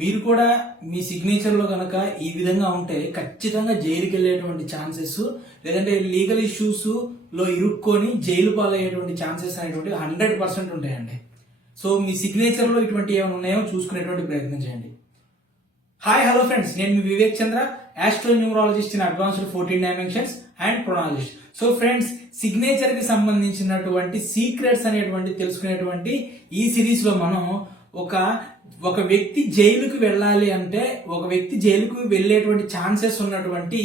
మీరు కూడా మీ సిగ్నేచర్లో కనుక ఈ విధంగా ఉంటే ఖచ్చితంగా జైలుకి వెళ్ళేటువంటి ఛాన్సెస్ లేదంటే లీగల్ ఇష్యూస్లో ఇరుక్కొని జైలు పాలయ్యేటువంటి ఛాన్సెస్ అనేటువంటి 100% ఉంటాయండి. సో మీ సిగ్నేచర్లో ఇటువంటి ఏమైనా ఉన్నాయో చూసుకునేటువంటి ప్రయత్నం చేయండి. హాయ్ హలో ఫ్రెండ్స్, నేను మీ Vivek Chandra, astro numerologist in advanced 14 dimensions and pronologist. So friends, signature కి సంబంధించినటువంటి సీక్రెట్స్ అనేటువంటి తెలుసుకునేటువంటి ఈ సిరీస్ లో మనం ఒక వ్యక్తి జైలుకు వెళ్ళాలి అంటే, ఒక వ్యక్తి జైలుకు వెళ్ళేటువంటి ఛాన్సెస్ ఉన్నటువంటి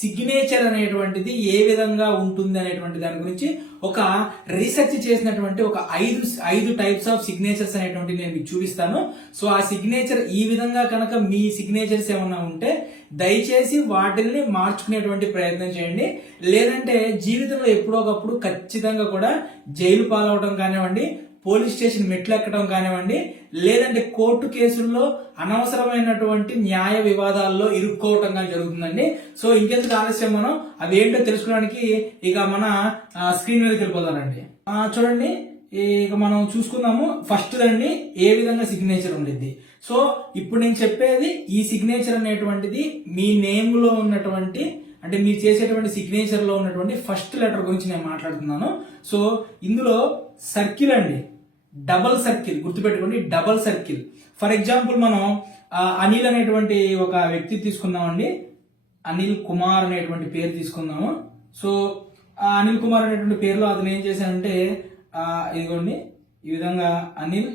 సిగ్నేచర్ అనేటువంటిది ఏ విధంగా ఉంటుంది అనేటువంటి దాని గురించి ఒక రీసెర్చ్ చేసినటువంటి ఒక ఐదు టైప్స్ ఆఫ్ సిగ్నేచర్స్ అనేటువంటి నేను మీకు చూపిస్తాను. సో ఆ సిగ్నేచర్ ఈ విధంగా కనుక మీ సిగ్నేచర్స్ ఏమన్నా ఉంటే దయచేసి వాటిల్ని మార్చుకునేటువంటి ప్రయత్నం చేయండి. లేదంటే జీవితంలో ఎప్పుడో ఒకప్పుడు ఖచ్చితంగా కూడా జైలు పాలవడం కానివ్వండి, పోలీస్ స్టేషన్ మెట్లు ఎక్కడం కానివ్వండి, లేదంటే కోర్టు కేసుల్లో అనవసరమైనటువంటి న్యాయ వివాదాల్లో ఇరుక్కోవటం కానీ జరుగుతుందండి. సో ఇంకెందుకు ఆలస్యం, మనం అవేంటో తెలుసుకోవడానికి ఇక మన స్క్రీన్ మీదకి వెళ్ళిపోతానండి. చూడండి, ఇక మనం చూసుకుందాము. ఫస్ట్ దండి ఏ విధంగా సిగ్నేచర్ ఉండిద్ది. సో ఇప్పుడు నేను చెప్పేది ఈ సిగ్నేచర్ అనేటువంటిది మీ నేమ్ లో ఉన్నటువంటి, అంటే మీరు చేసేటువంటి సిగ్నేచర్ లో ఉన్నటువంటి ఫస్ట్ లెటర్ గురించి నేను మాట్లాడుతున్నాను. సో ఇందులో సర్కిల్ అండి, డబల్ సర్కిల్ గుర్తుపెట్టుకోండి, డబల్ సర్కిల్. ఫర్ ఎగ్జాంపుల్ మనం అనిల్ అనేటువంటి ఒక వ్యక్తి తీసుకుందామండి. అనిల్ కుమార్ అనేటువంటి పేరు తీసుకుందాము. సో అనిల్ కుమార్ అనేటువంటి పేరులో అతను ఏం చేశానంటే, ఇదిగోండి ఈ విధంగా అనిల్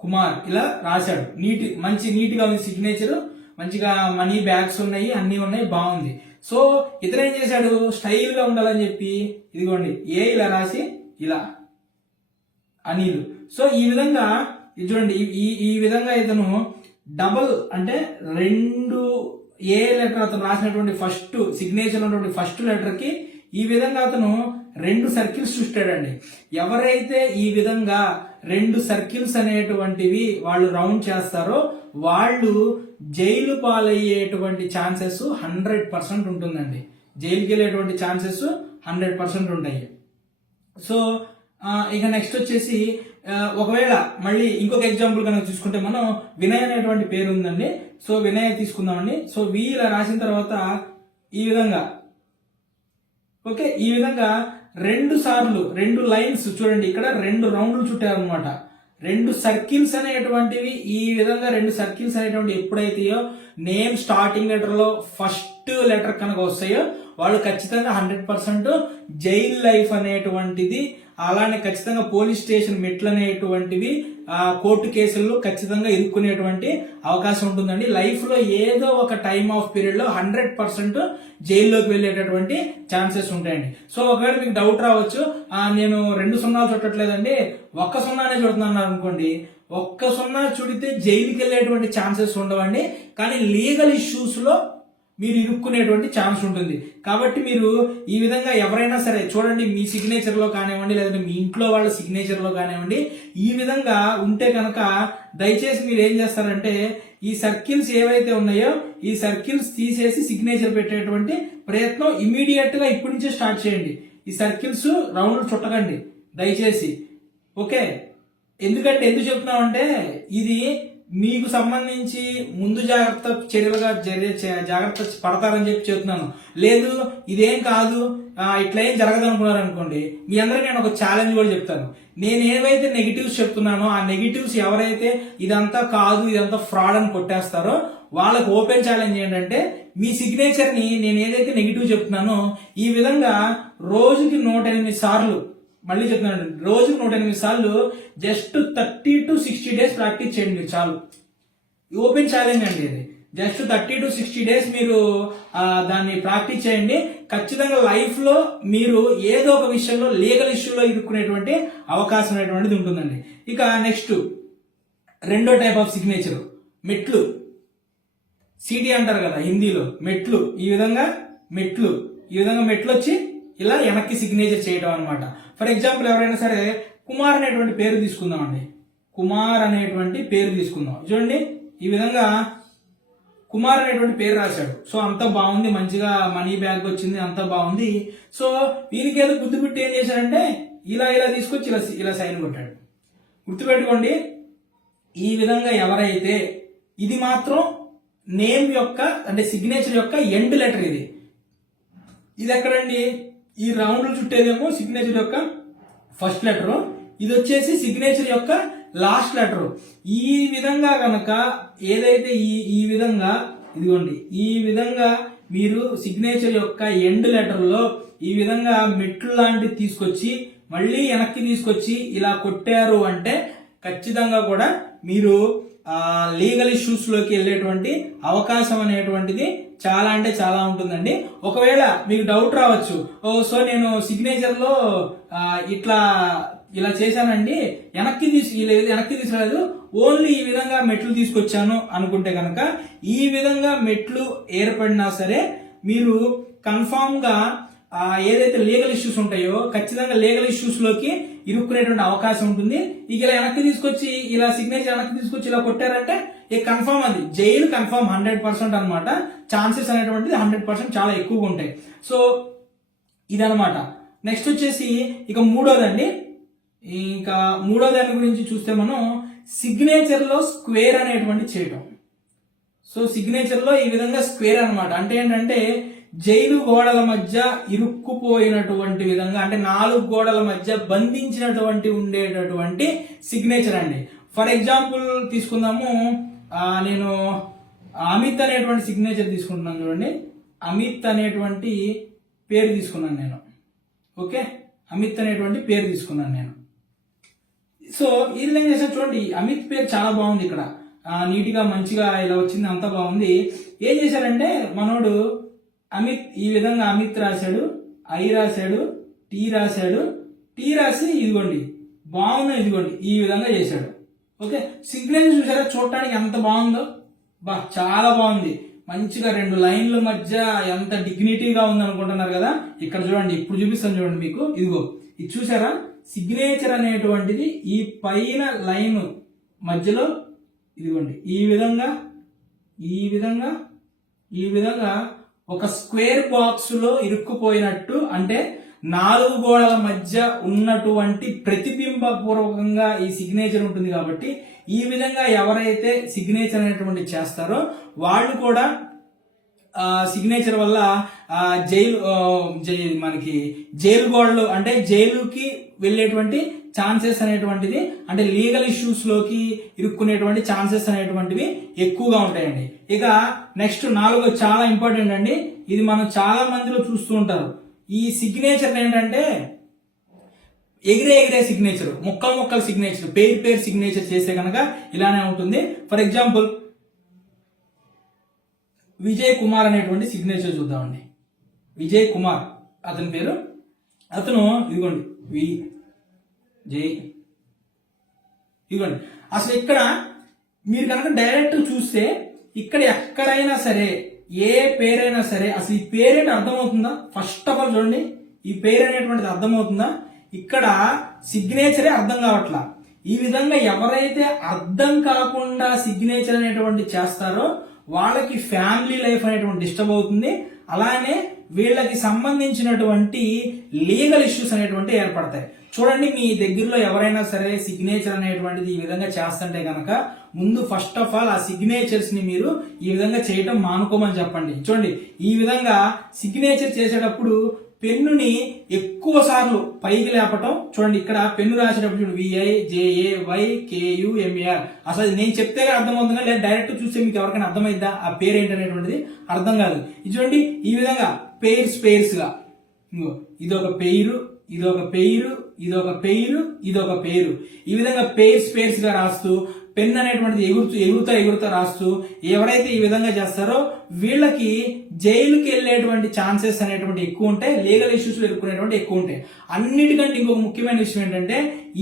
కుమార్ ఇలా రాశాడు. మంచి నీట్గా ఉంది సిగ్నేచర్, మంచిగా మనీ బ్యాగ్స్ ఉన్నాయి, అన్ని ఉన్నాయి, బాగుంది. సో ఇతను ఏం చేశాడు, స్టైల్ గా ఉండాలని చెప్పి ఇదిగోండి ఏ ఇలా రాసి ఇలా అనిల్. సో ఈ విధంగా చూడండి, ఈ విధంగా ఇతను డబల్ అంటే రెండు ఏ లెటర్ అతను రాసినటువంటి ఫస్ట్ సిగ్నేచర్ ఉన్నటువంటి ఫస్ట్ లెటర్ కి ఈ విధంగా అతను రెండు సర్కిల్స్ చూస్తాడండి. ఎవరైతే ఈ విధంగా రెండు సర్కిల్స్ అనేటువంటివి వాళ్ళు రౌండ్ చేస్తారో వాళ్ళు జైలు పాలయ్యేటువంటి ఛాన్సెస్ 100% ఉంటుందండి. జైలుకి వెళ్ళేటువంటి ఛాన్సెస్ 100% ఉంటాయి. సో ఇక నెక్స్ట్ వచ్చేసి ఒకవేళ మళ్ళీ ఇంకొక ఎగ్జాంపుల్ కనుక చూసుకుంటే మనం వినయ్ అనేటువంటి పేరు ఉందండి. సో వినయ్ తీసుకుందామండి. సో వి ఇలా రాసిన తర్వాత ఈ విధంగా ఓకే, ఈ విధంగా రెండు సార్లు రెండు లైన్స్ చూడండి, ఇక్కడ రెండు రౌండ్లు చుట్టారనమాట. రెండు సర్కిల్స్ అనేటువంటివి ఈ విధంగా రెండు సర్కిల్స్ అనేటువంటి ఎప్పుడైతాయో నేమ్ స్టార్టింగ్ లెటర్ లో ఫస్ట్ లెటర్ కనుక వస్తాయో వాళ్ళు ఖచ్చితంగా 100% జైల్ లైఫ్ అనేటువంటిది, అలానే ఖచ్చితంగా పోలీస్ స్టేషన్ మెట్లు అనేటువంటివి, కోర్టు కేసుల్లో ఖచ్చితంగా ఇరుక్కునేటువంటి అవకాశం ఉంటుందండి. లైఫ్ లో ఏదో ఒక టైమ్ ఆఫ్ పీరియడ్ లో 100% జైల్లోకి వెళ్ళేటటువంటి ఛాన్సెస్ ఉంటాయండి. సో ఒకవేళ మీకు డౌట్ రావచ్చు, నేను 2 సున్నాలు చుట్టట్లేదండి, 1 సున్నానే చుడుతున్నాను అనుకోండి. 1 సున్నా చుడితే జైలుకి వెళ్ళేటువంటి ఛాన్సెస్ ఉండవండి, కానీ లీగల్ ఇష్యూస్ లో మీరు ఇరుక్కునేటువంటి ఛాన్స్ ఉంటుంది. కాబట్టి మీరు ఈ విధంగా ఎవరైనా సరే చూడండి, మీ సిగ్నేచర్ లో కానివ్వండి, లేదంటే మీ ఇంట్లో వాళ్ళ సిగ్నేచర్ లో కానివ్వండి, ఈ విధంగా ఉంటే కనుక దయచేసి మీరు ఏం చేస్తారంటే ఈ సర్కిల్స్ ఏవైతే ఉన్నాయో ఈ సర్కిల్స్ తీసేసి సిగ్నేచర్ పెట్టేటువంటి ప్రయత్నం ఇమీడియట్ గా ఇప్పటి నుంచే స్టార్ట్ చేయండి. ఈ సర్కిల్స్ రౌండ్ చుట్టకండి దయచేసి, ఓకే? ఎందుకంటే ఎందుకు చెప్తున్నామంటే ఇది మీకు సంబంధించి ముందు జాగ్రత్త చర్యలుగా జాగ్రత్త పడతారని చెప్పి చెప్తున్నాను. లేదు ఇదేం కాదు, ఇట్లా ఏం జరగదు అనుకున్నారు అనుకోండి, మీ అందరికీ నేను ఒక ఛాలెంజ్ కూడా చెప్తాను. నేను ఏవైతే నెగిటివ్స్ చెప్తున్నానో ఆ నెగిటివ్స్ ఎవరైతే ఇదంతా కాదు ఇదంతా ఫ్రాడ్ అని కొట్టేస్తారో వాళ్ళకు ఓపెన్ ఛాలెంజ్ ఏంటంటే, మీ సిగ్నేచర్ ని నేను ఏదైతే నెగిటివ్ చెప్తున్నానో ఈ విధంగా రోజుకి 108 సార్లు, మళ్ళీ చెప్తున్నాను, రోజుకు 108 సార్లు జస్ట్ 30 to 60 డేస్ ప్రాక్టీస్ చేయండి మీరు చాలు. ఓపెన్ ఛాలెంజ్ అండి ఇది. జస్ట్ 30 to 60 డేస్ మీరు దాన్ని ప్రాక్టీస్ చేయండి. ఖచ్చితంగా లైఫ్ లో మీరు ఏదో ఒక విషయంలో లీగల్ ఇష్యూలో ఇరుక్కునేటువంటి అవకాశం అనేటువంటిది ఉంటుందండి. ఇక నెక్స్ట్ రెండో టైప్ ఆఫ్ సిగ్నేచర్ మెట్లు, సిటీ అంటారు కదా హిందీలో, మెట్లు. ఈ విధంగా మెట్లు వచ్చి ఇలా వెనక్కి సిగ్నేచర్ చేయడం అనమాట. ఫర్ ఎగ్జాంపుల్ ఎవరైనా సరే కుమార్ అనేటువంటి పేరు తీసుకుందామండి. కుమార్ అనేటువంటి పేరు తీసుకుందాం. చూడండి ఈ విధంగా కుమార్ అనేటువంటి పేరు రాశాడు. సో అంతా బాగుంది, మంచిగా మనీ బ్యాగ్ వచ్చింది, అంతా బాగుంది. సో వీరికి ఏదో బుద్ధి పుట్టి ఏం చేశాడంటే ఇలా తీసుకొచ్చి ఇలా సైన్ కొట్టాడు. గుర్తుపెట్టుకోండి, ఈ విధంగా ఎవరైతే, ఇది మాత్రం నేమ్ యొక్క అంటే సిగ్నేచర్ యొక్క ఎండ్ లెటర్ ఇది ఎక్కడండి, ఈ రౌండ్ చుట్టేదేమో సిగ్నేచర్ యొక్క ఫస్ట్ లెటర్, ఇది వచ్చేసి సిగ్నేచర్ యొక్క లాస్ట్ లెటర్. ఈ విధంగా కనుక ఏదైతే ఈ విధంగా ఇదిగోండి, ఈ విధంగా మీరు సిగ్నేచర్ యొక్క ఎండ్ లెటర్ లో ఈ విధంగా మెట్లు లాంటివి తీసుకొచ్చి మళ్ళీ వెనక్కి తీసుకొచ్చి ఇలా కొట్టారు అంటే ఖచ్చితంగా కూడా మీరు లీగల్ ఇష్యూస్ లోకి వెళ్ళేటువంటి అవకాశం అనేటువంటిది చాలా అంటే చాలా ఉంటుందండి. ఒకవేళ మీకు డౌట్ రావచ్చు, సో నేను సిగ్నేచర్ లో ఇలా చేశానండి, వెనక్కి తీసుకురాలేదు, ఓన్లీ ఈ విధంగా మెట్లు తీసుకొచ్చాను అనుకుంటే కనుక ఈ విధంగా మెట్లు ఏర్పడినా సరే మీరు కన్ఫామ్ గా ఏదైతే లీగల్ ఇష్యూస్ ఉంటాయో ఖచ్చితంగా లీగల్ ఇష్యూస్ లోకి ఇరుక్కునేటువంటి అవకాశం ఉంటుంది. ఇక ఇలా వెనక్కి తీసుకొచ్చి ఇలా సిగ్నేచర్ వెనక్కి తీసుకొచ్చి ఇలా కొట్టారంటే ఇక కన్ఫామ్, అది జైలు కన్ఫామ్ 100% అనమాట. ఛాన్సెస్ అనేటువంటిది 100% చాలా ఎక్కువగా ఉంటాయి. సో ఇదనమాట. నెక్స్ట్ వచ్చేసి ఇక మూడోదండి. ఇంకా మూడో దాని గురించి చూస్తే మనం సిగ్నేచర్ లో స్క్వేర్ అనేటువంటి చేయటం. సో సిగ్నేచర్ లో ఈ విధంగా స్క్వేర్ అనమాట. అంటే ఏంటంటే జైలు గోడల మధ్య ఇరుక్కుపోయినటువంటి విధంగా, అంటే 4 గోడల మధ్య బంధించినటువంటి ఉండేటటువంటి సిగ్నేచర్ అండి. ఫర్ ఎగ్జాంపుల్ తీసుకుందాము, నేను అమిత్ అనేటువంటి సిగ్నేచర్ తీసుకుంటున్నాను చూడండి. అమిత్ అనేటువంటి పేరు తీసుకున్నాను నేను. ఓకే, అమిత్ అనేటువంటి పేరు తీసుకున్నాను నేను. సో ఈ విధంగా చేసాను చూడండి. అమిత్ పేరు చాలా బాగుంది, ఇక్కడ నీట్ గా మంచిగా ఇలా వచ్చింది, అంతా బాగుంది. ఏం చేశారంటే మనోడు అమిత్ ఈ విధంగా అమిత్ రాశాడు, ఐ రాశాడు, టీ రాశాడు, టీ రాసి ఇదిగోండి బాగుంది, ఇదిగోండి ఈ విధంగా చేశాడు. ఓకే, సిగ్నేచర్ చూసారా చూడటానికి ఎంత బాగుందో, చాలా బాగుంది. మంచిగా 2 లైన్ల మధ్య ఎంత డిగ్నిటీగా ఉంది అనుకుంటున్నారు కదా. ఇక్కడ చూడండి, ఇప్పుడు చూపిస్తాను చూడండి మీకు. ఇదిగో ఇది చూసారా, సిగ్నేచర్ అనేటువంటిది ఈ పైన లైన్ మధ్యలో ఇదిగోండి ఈ విధంగా ఒక స్క్వేర్ బాక్స్ లో ఇరుక్కుపోయినట్టు, అంటే 4 గోడల మధ్య ఉన్నటువంటి ప్రతిబింబపూర్వకంగా ఈ సిగ్నేచర్ ఉంటుంది. కాబట్టి ఈ విధంగా ఎవరైతే సిగ్నేచర్ అనేటువంటి చేస్తారో వాళ్ళు కూడా సిగ్నేచర్ వల్ల మనకి జైలు గోడలు, అంటే జైలుకి వెళ్ళేటువంటి ఛాన్సెస్ అనేటువంటిది, అంటే లీగల్ ఇష్యూస్ లోకి ఇరుక్కునేటువంటి ఛాన్సెస్ అనేటువంటివి ఎక్కువగా ఉంటాయండి. ఇక నెక్స్ట్ 4 చాలా ఇంపార్టెంట్ అండి. ఇది మనం చాలా మందిలో చూస్తూ ఉంటారు. ఈ సిగ్నేచర్ ఏంటంటే ఎగిరే సిగ్నేచర్, ముక్కల సిగ్నేచర్, పేరు సిగ్నేచర్ చేస్తే కనుక ఇలానే ఉంటుంది. ఫర్ ఎగ్జాంపుల్ విజయ్ కుమార్ అనేటువంటి సిగ్నేచర్ చూద్దామండి. విజయ్ కుమార్ అతని పేరు. అతను ఇదిగోండి ఇదిగోండి. అసలు ఇక్కడ మీరు కనుక డైరెక్ట్ చూస్తే ఇక్కడ ఎక్కడైనా సరే ఏ పేరైనా సరే అసలు ఈ పేరేంటి అర్థమవుతుందా? ఫస్ట్ ఆఫ్ ఆల్ చూడండి, ఈ పేరు అనేటువంటిది అర్థమవుతుందా? ఇక్కడ సిగ్నేచరే అర్థం కావట్లా. ఈ విధంగా ఎవరైతే అర్థం కాకుండా సిగ్నేచర్ అనేటువంటి చేస్తారో వాళ్ళకి ఫ్యామిలీ లైఫ్ అనేటువంటి డిస్టర్బ్ అవుతుంది. అలానే వీళ్ళకి సంబంధించినటువంటి లీగల్ ఇష్యూస్ అనేటువంటి ఏర్పడతాయి. చూడండి, మీ దగ్గరలో ఎవరైనా సరే సిగ్నేచర్ అనేటువంటిది ఈ విధంగా చేస్తుంటే కనుక ముందు ఫస్ట్ ఆఫ్ ఆల్ ఆ సిగ్నేచర్స్ ని మీరు ఈ విధంగా చేయటం మానుకోమని చెప్పండి. చూడండి, ఈ విధంగా సిగ్నేచర్ చేసేటప్పుడు పెన్నుని ఎక్కువ సార్లు పైకి లేపటం. చూడండి, ఇక్కడ పెన్ను రాసేటప్పుడు చూడండి, VIJAYKUMAR. అసలు నేను చెప్తే అర్థమవుతుందా లేదా డైరెక్ట్ చూస్తే మీకు ఎవరికైనా అర్థమైద్దా ఆ పేరు ఏంటనేటువంటిది? అర్థం కాదు. ఇది చూడండి, ఈ విధంగా పేర్స్ గా ఇదొక పేరు, ఇదొక పేరు, ఇదొక పేరు, ఇదొక పేరు, ఈ విధంగా పేర్స్ గా రాస్తూ పెన్ అనేటువంటిది ఎగురుతా రాస్తూ ఎవరైతే ఈ విధంగా చేస్తారో వీళ్ళకి జైలుకి వెళ్ళేటువంటి ఛాన్సెస్ అనేటువంటి ఎక్కువ ఉంటాయి, లీగల్ ఇష్యూస్ ఎదుర్కొనేటువంటి ఎక్కువ ఉంటాయి. అన్నిటికంటే ఇంకొక ముఖ్యమైన విషయం ఏంటంటే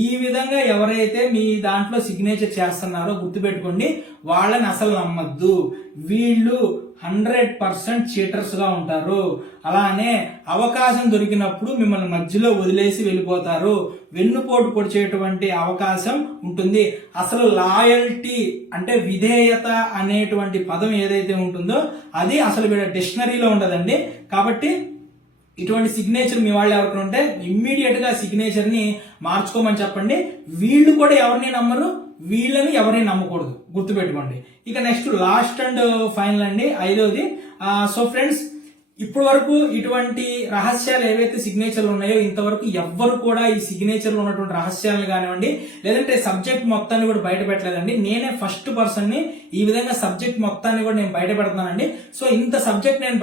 ఈ విధంగా ఎవరైతే మీ దాంట్లో సిగ్నేచర్ చేస్తున్నారో గుర్తుపెట్టుకోండి, వాళ్ళని అసలు నమ్మద్దు. వీళ్ళు 100% చీటర్స్ గా ఉంటారు. అలానే అవకాశం దొరికినప్పుడు మిమ్మల్ని మధ్యలో వదిలేసి వెళ్ళిపోతారు. వెన్నుపోటు పొడిచేటువంటి అవకాశం ఉంటుంది. అసలు లాయల్టీ అంటే విధేయత అనేటువంటి పదం ఏదైతే ఉంటుందో అది అసలు వీళ్ళ డిక్షనరీలో ఉండదండి. కాబట్టి ఇటువంటి సిగ్నేచర్ మీ వాళ్ళు ఎవరికి ఉంటే ఇమ్మీడియట్ గా సిగ్నేచర్ ని మార్చుకోమని చెప్పండి. వీళ్ళు కూడా ఎవరిని నమ్మరు, వీళ్ళని ఎవరిని నమ్మకూడదు, గుర్తుపెట్టుకోండి. ఇక నెక్స్ట్ లాస్ట్ అండ్ ఫైనల్ అండి, 5వది. సో ఫ్రెండ్స్, ఇప్పటి వరకు ఇటువంటి రహస్యాలు ఏవైతే సిగ్నేచర్లు ఉన్నాయో ఇంతవరకు ఎవ్వరు కూడా ఈ సిగ్నేచర్లో ఉన్నటువంటి రహస్యాలను కానివ్వండి, లేదంటే సబ్జెక్ట్ మొత్తాన్ని కూడా బయట పెట్టలేదండి. నేనే ఫస్ట్ పర్సన్ ని ఈ విధంగా సబ్జెక్ట్ మొత్తాన్ని కూడా నేను బయట పెడుతున్నానండి. సో ఇంత సబ్జెక్ట్ నేను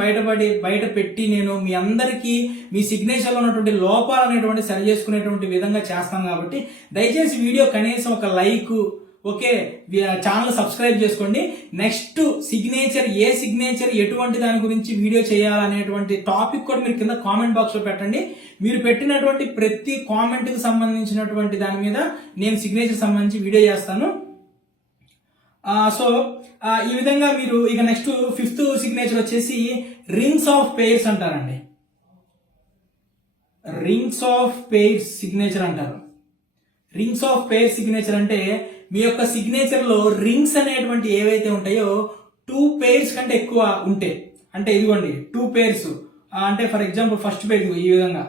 బయట పెట్టి నేను మీ అందరికీ మీ సిగ్నేచర్లో ఉన్నటువంటి లోపాలు అనేటువంటి సరి చేసుకునేటువంటి విధంగా చేస్తాను. కాబట్టి దయచేసి వీడియో కనీసం ఒక లైక్, ఓకే, ఛానల్ సబ్స్క్రైబ్ చేసుకోండి. నెక్స్ట్ సిగ్నేచర్, ఏ సిగ్నేచర్ ఎటువంటి దాని గురించి వీడియో చేయాలనేటువంటి టాపిక్ కూడా మీరు కింద కామెంట్ బాక్స్ లో పెట్టండి. మీరు పెట్టినటువంటి ప్రతి కామెంట్ కి సంబంధించినటువంటి దాని మీద నేను సిగ్నేచర్ సంబంధించి వీడియో చేస్తాను. సో ఈ విధంగా మీరు ఇక నెక్స్ట్ 5th సిగ్నేచర్ వచ్చేసి రింగ్స్ ఆఫ్ పెయిర్స్ అంటారండి. రింగ్స్ ఆఫ్ పెయిర్స్ సిగ్నేచర్ అంటారు. రింగ్స్ ఆఫ్ పెయిర్ సిగ్నేచర్ అంటే మీ యొక్క సిగ్నేచర్ లో రింగ్స్ అనేటువంటి ఏవైతే ఉంటాయో 2 pairs కంటే ఎక్కువ ఉంటే, అంటే ఇదిగోండి 2 pairs, అంటే ఫర్ ఎగ్జాంపుల్ ఫస్ట్ పేర్ ఈ విధంగా,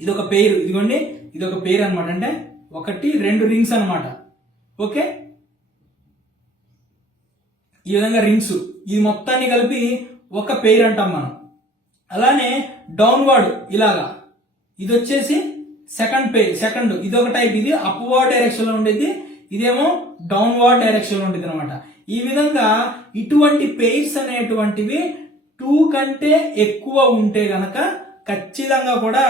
ఇది ఒక పేరు, ఇదిగోండి ఇది ఒక పేరు అనమాట. అంటే 1, 2 రింగ్స్ అనమాట. ఓకే, ఈ విధంగా రింగ్స్, ఇది మొత్తాన్ని కలిపి ఒక పేరు అంటాం మనం. అలానే డౌన్వర్డ్ ఇలాగా, ఇది వచ్చేసి సెకండ్ ఇది ఒక టైప్, ఇది అప్వర్డ్ డైరెక్షన్ లో ఉండేది, ఇదేమో డౌన్వర్డ్ డైరెక్షన్ లో ఉండేది అనమాట. ఈ విధంగా ఇటువంటి పెయిర్స్ అనేటువంటివి 2 కంటే ఎక్కువ ఉంటే గనక ఖచ్చితంగా కూడా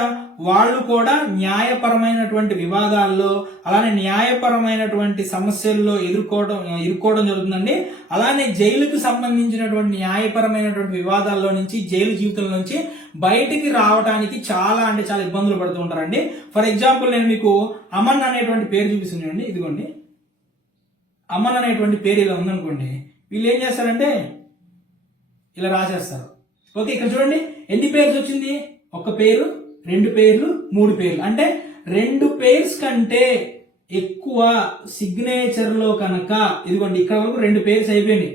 వాళ్ళు కూడా న్యాయపరమైనటువంటి వివాదాల్లో, అలానే న్యాయపరమైనటువంటి సమస్యల్లో ఇరుక్కోవడం జరుగుతుందండి. అలానే జైలుకు సంబంధించినటువంటి న్యాయపరమైనటువంటి వివాదాల్లో నుంచి, జైలు జీవితం నుంచి బయటికి రావడానికి చాలా అంటే చాలా ఇబ్బందులు పడుతూ ఉంటారండి. ఫర్ ఎగ్జాంపుల్ నేను మీకు అమన్ అనేటువంటి పేరు చూపిస్తున్నానండి. ఇదిగోండి అమన్ అనేటువంటి పేరు ఇలా ఉందనుకోండి, వీళ్ళు ఏం చేస్తారంటే ఇలా రాసేస్తారు. ఓకే, ఇక్కడ చూడండి ఎన్ని పేర్స్ వచ్చింది, 1 పేరు, 2 పేర్లు, 3 పేర్లు, అంటే 2 pairs కంటే ఎక్కువ సిగ్నేచర్ లో కనుక, ఇదిగోండి ఇక్కడ వరకు 2 pairs అయిపోయినాయి.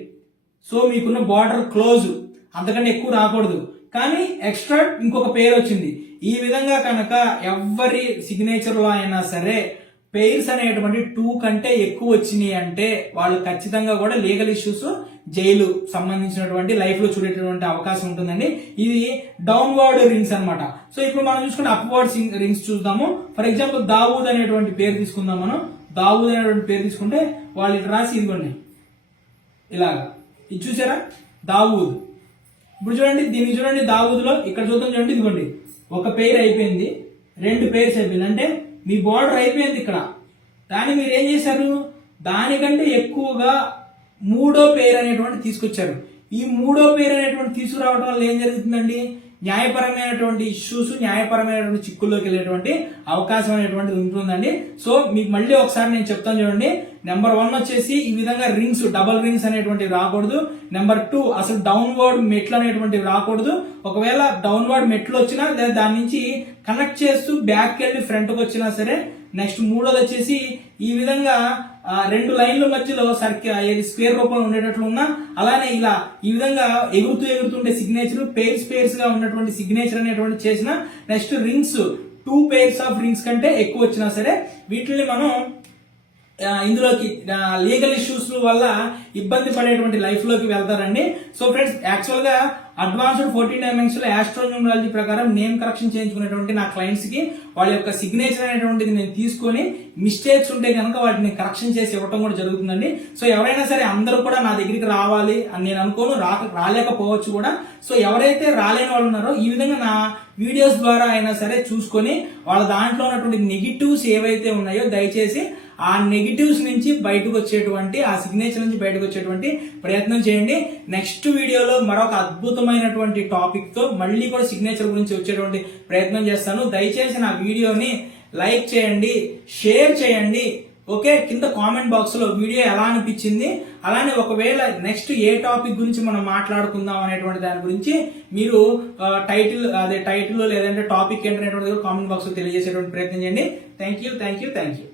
సో మీకున్న బార్డర్ క్లోజ్, అంతకంటే ఎక్కువ రాకూడదు, కానీ ఎక్స్ట్రా ఇంకొక పేరు వచ్చింది. ఈ విధంగా కనుక ఎవరి సిగ్నేచర్ లో అయినా సరే పెయిర్స్ అనేటువంటి 2 కంటే ఎక్కువ వచ్చినాయి అంటే వాళ్ళు ఖచ్చితంగా కూడా లీగల్ ఇష్యూస్, జైలు సంబంధించినటువంటి లైఫ్ లో చూడేటువంటి అవకాశం ఉంటుందండి. ఇది డౌన్వర్డ్ రింగ్స్ అన్నమాట. సో ఇప్పుడు మనం చూసుకుంటే అప్వర్డ్ రింగ్స్ చూద్దాము. ఫర్ ఎగ్జాంపుల్ దావూద్ అనేటువంటి పేరు తీసుకుందాం మనం. దావూద్ అనేటువంటి పేరు తీసుకుంటే వాళ్ళు ఇటు రాసి ఇదిగోండి ఇలాగా, ఇది చూసారా దావూద్. ఇప్పుడు చూడండి దీన్ని చూడండి, దావూద్ లో ఇక్కడ చూద్దాం చూడండి, ఇదిగోండి 1 పేరు అయిపోయింది, 2 pairs అయిపోయింది, అంటే మీ బార్డర్ అయిపోయింది ఇక్కడ. దాన్ని మీరు ఏం చేశారు, దానికంటే ఎక్కువగా 3వ పేరు అనేటువంటి తీసుకొచ్చారు. ఈ 3వ పేరు అనేటువంటి తీసుకురావడం వల్ల ఏం జరుగుతుందండి, న్యాయపరమైనటువంటి ఇష్యూస్, న్యాయపరమైనటువంటి చిక్కుల్లోకి వెళ్ళేటువంటి అవకాశం అనేటువంటిది ఉంటుందండి. సో మీకు మళ్ళీ ఒకసారి నేను చెప్తాను చూడండి. నెంబర్ 1 వచ్చేసి ఈ విధంగా రింగ్స్, డబల్ రింగ్స్ అనేటువంటివి రాకూడదు. నెంబర్ 2 అసలు డౌన్వర్డ్ మెట్లు అనేటువంటివి రాకూడదు. ఒకవేళ డౌన్వర్డ్ మెట్లు వచ్చినా లేదా దాని నుంచి కనెక్ట్ చేస్తూ బ్యాక్ వెళ్ళి ఫ్రంట్ కు వచ్చినా సరే. నెక్స్ట్ 3వది వచ్చేసి ఈ విధంగా 2 లైన్ల మధ్యలో స్క్వేర్ రూపంలో ఉండేటట్లు ఉన్నా, అలానే ఇలా ఈ విధంగా ఎగురుతుండే సిగ్నేచర్ పేర్స్ గా ఉన్నటువంటి సిగ్నేచర్ అనేటువంటి చేసిన. Next rings 2 pairs of rings కంటే ఎక్కువ వచ్చినా సరే వీటిని మనం ఇందులోకి లీగల్ ఇష్యూస్ వల్ల ఇబ్బంది పడేటువంటి లైఫ్ లోకి వెళ్తారండి. సో ఫ్రెండ్స్, యాక్చువల్ గా అడ్వాన్స్డ్ 14 డైమెన్షనల్ ఆస్ట్రోన్యూమరాలజీ ప్రకారం నేమ్ కరెక్షన్ చేయించుకునేటువంటి నా క్లయింట్స్ కి వాళ్ళ యొక్క సిగ్నేచర్ అనేటువంటిది నేను తీసుకొని మిస్టేక్స్ ఉంటే కనుక వాటిని కరెక్షన్ చేసి ఇవ్వడం కూడా జరుగుతుందండి. సో ఎవరైనా సరే అందరూ కూడా నా దగ్గరికి రావాలి అని నేను అనుకోను, రాలేకపోవచ్చు కూడా. సో ఎవరైతే రాలేని వాళ్ళు ఉన్నారో ఈ విధంగా నా వీడియోస్ ద్వారా అయినా సరే చూసుకొని వాళ్ళ దాంట్లో ఉన్నటువంటి నెగిటివ్స్ ఏవైతే ఉన్నాయో దయచేసి ఆ నెగిటివ్స్ నుంచి బయటకు వచ్చేటువంటి, ఆ సిగ్నేచర్ నుంచి బయటకు వచ్చేటువంటి ప్రయత్నం చేయండి. నెక్స్ట్ వీడియోలో మరొక అద్భుతమైనటువంటి టాపిక్ తో మళ్ళీ కూడా సిగ్నేచర్ గురించి వచ్చేటువంటి ప్రయత్నం చేస్తాను. దయచేసి నా వీడియోని లైక్ చేయండి, షేర్ చేయండి. ఓకే, కింద కామెంట్ బాక్స్ లో వీడియో ఎలా అనిపించింది, అలానే ఒకవేళ నెక్స్ట్ ఏ టాపిక్ గురించి మనం మాట్లాడుకుందాం అనేటువంటి దాని గురించి మీరు టైటిల్ లేదంటే టాపిక్ ఏంటనేటువంటి కామెంట్ బాక్స్ లో తెలియజేసేటువంటి ప్రయత్నం చేయండి. Thank you.